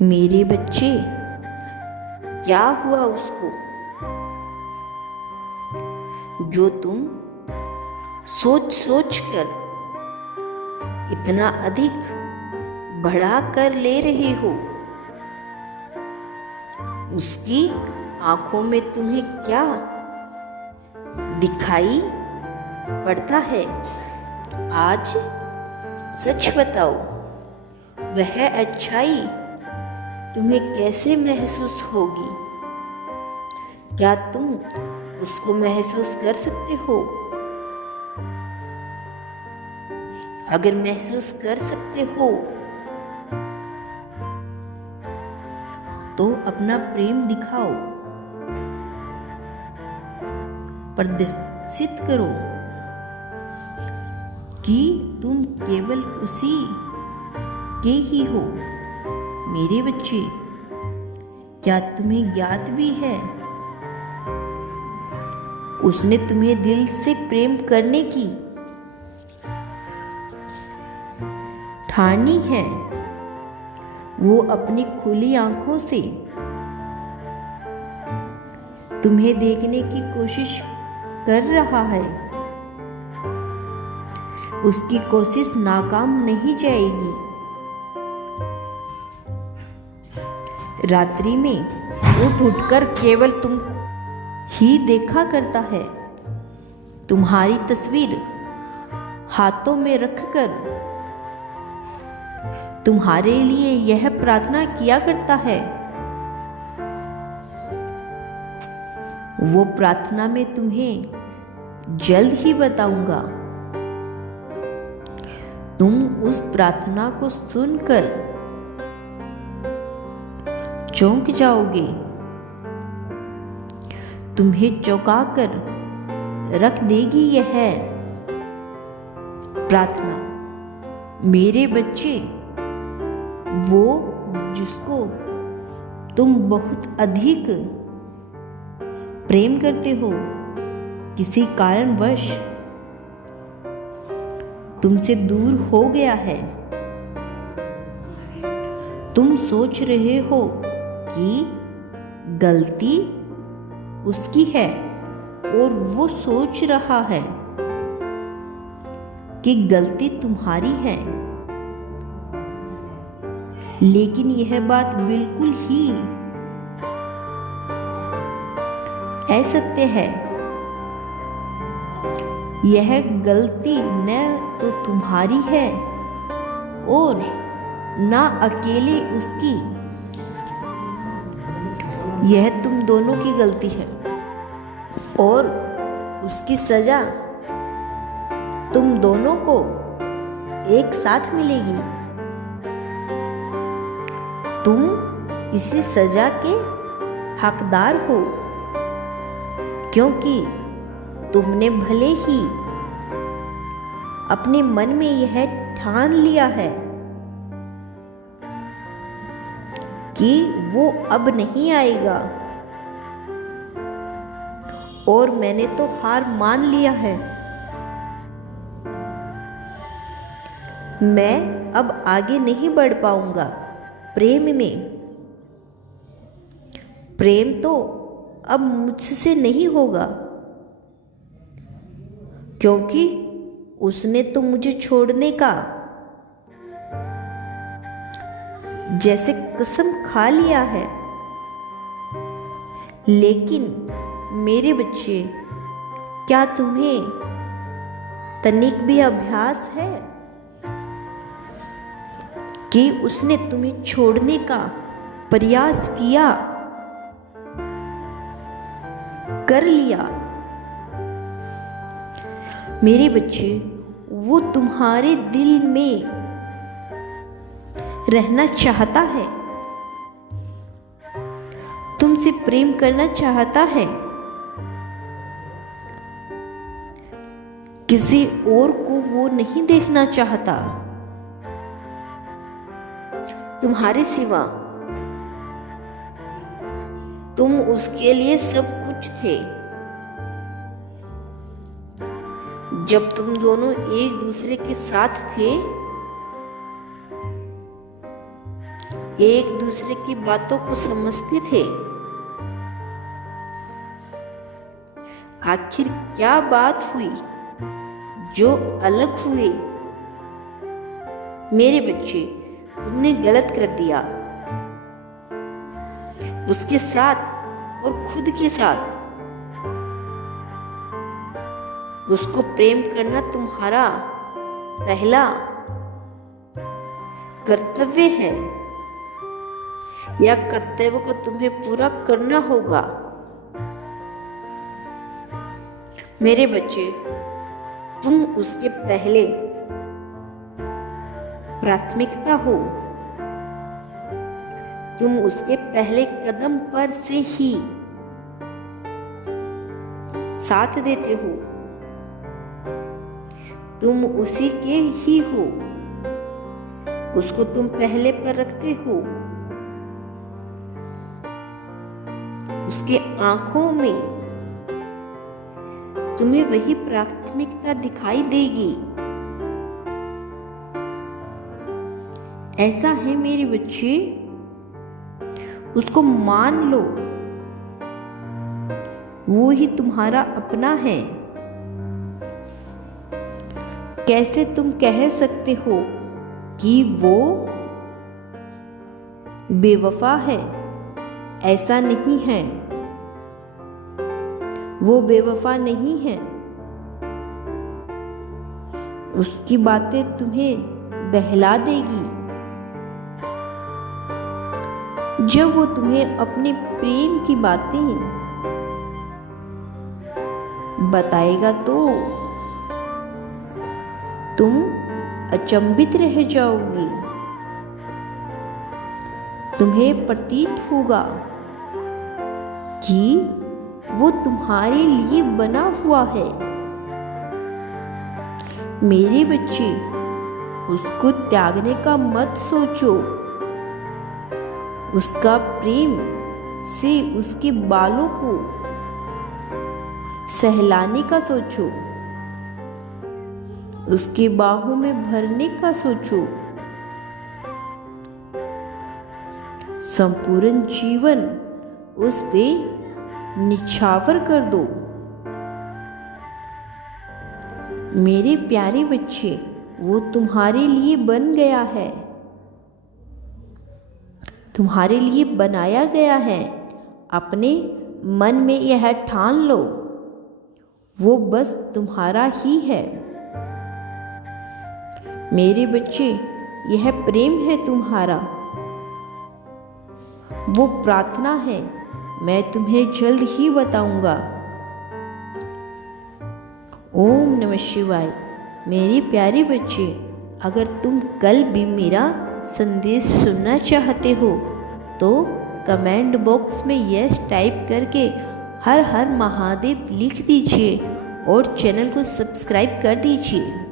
मेरे बच्चे, क्या हुआ उसको जो तुम सोच सोच कर इतना अधिक बढ़ा कर ले रहे हो? उसकी आंखों में तुम्हें क्या दिखाई पड़ता है? आज सच बताओ, वह अच्छाई तुम्हें कैसे महसूस होगी? क्या तुम उसको महसूस कर सकते हो? अगर महसूस कर सकते हो तो अपना प्रेम दिखाओ, प्रदर्शित करो कि तुम केवल उसी के ही हो। मेरे बच्चे, क्या तुम्हें ज्ञात भी है उसने तुम्हें दिल से प्रेम करने की ठानी है? वो अपनी खुली आंखों से तुम्हें देखने की कोशिश कर रहा है। उसकी कोशिश नाकाम नहीं जाएगी। रात्रि में उठ उठकर केवल तुम ही देखा करता है। तुम्हारी तस्वीर हाथों में रखकर तुम्हारे लिए यह प्रार्थना किया करता है। वो प्रार्थना मैं तुम्हें जल्द ही बताऊंगा। तुम उस प्रार्थना को सुनकर चौंक जाओगे। तुम्हें चौंका कर रख देगी यह प्रार्थना। मेरे बच्चे, वो जिसको तुम बहुत अधिक प्रेम करते हो, किसी कारणवश तुमसे दूर हो गया है। तुम सोच रहे हो कि गलती उसकी है और वो सोच रहा है कि गलती तुम्हारी है। लेकिन यह बात बिल्कुल ही असत्य है। यह गलती न तो तुम्हारी है और न अकेले उसकी। यह तुम दोनों की गलती है और उसकी सजा तुम दोनों को एक साथ मिलेगी। तुम इसी सजा के हकदार हो, क्योंकि तुमने भले ही अपने मन में यह ठान लिया है कि वो अब नहीं आएगा, और मैंने तो हार मान लिया है। मैं अब आगे नहीं बढ़ पाऊंगा प्रेम में। प्रेम तो अब मुझसे नहीं होगा, क्योंकि उसने तो मुझे छोड़ने का जैसे कसम खा लिया है। लेकिन मेरे बच्चे, क्या तुम्हें तनिक भी अभ्यास है कि उसने तुम्हें छोड़ने का प्रयास किया, कर लिया? मेरे बच्चे, वो तुम्हारे दिल में रहना चाहता है, तुमसे प्रेम करना चाहता है। किसी और को वो नहीं देखना चाहता तुम्हारे सिवा। तुम उसके लिए सब कुछ थे। जब तुम दोनों एक दूसरे के साथ थे, एक दूसरे की बातों को समझते थे। आखिर क्या बात हुई जो अलग हुए? मेरे बच्चे, तुमने गलत कर दिया। उसके साथ और खुद के साथ। उसको प्रेम करना तुम्हारा पहला कर्तव्य है, या कर्तव्य को तुम्हें पूरा करना होगा। मेरे बच्चे, तुम उसके पहले प्राथमिकता हो। तुम उसके पहले कदम पर से ही साथ देते हो। तुम उसी के ही हो। उसको तुम पहले पर रखते हो। उसके आंखों में तुम्हें वही प्राथमिकता दिखाई देगी। ऐसा है मेरे बच्चे, उसको मान लो। वो ही तुम्हारा अपना है। कैसे तुम कह सकते हो कि वो बेवफा है? ऐसा नहीं है। वो बेवफा नहीं है। उसकी बातें तुम्हें बहला देगी। जब वो तुम्हें अपने प्रेम की बातें बताएगा तो तुम अचंभित रह जाओगी। तुम्हें प्रतीत होगा कि वो तुम्हारे लिए बना हुआ है। मेरे बच्चे, उसको त्यागने का मत सोचो। उसका प्रेम से उसके बालों को सहलाने का सोचो। उसके बाहों में भरने का सोचो। संपूर्ण जीवन उस पे निछावर कर दो। मेरे प्यारे बच्चे, वो तुम्हारे लिए बन गया है। तुम्हारे लिए बनाया गया है। अपने मन में यह ठान लो, वो बस तुम्हारा ही है। मेरे बच्चे, यह प्रेम है तुम्हारा। वो प्रार्थना है। मैं तुम्हें जल्द ही बताऊंगा। ओम नमः शिवाय। मेरे प्यारे बच्चे, अगर तुम कल भी मेरा संदेश सुनना चाहते हो तो कमेंट बॉक्स में यस टाइप करके हर हर महादेव लिख दीजिए और चैनल को सब्सक्राइब कर दीजिए।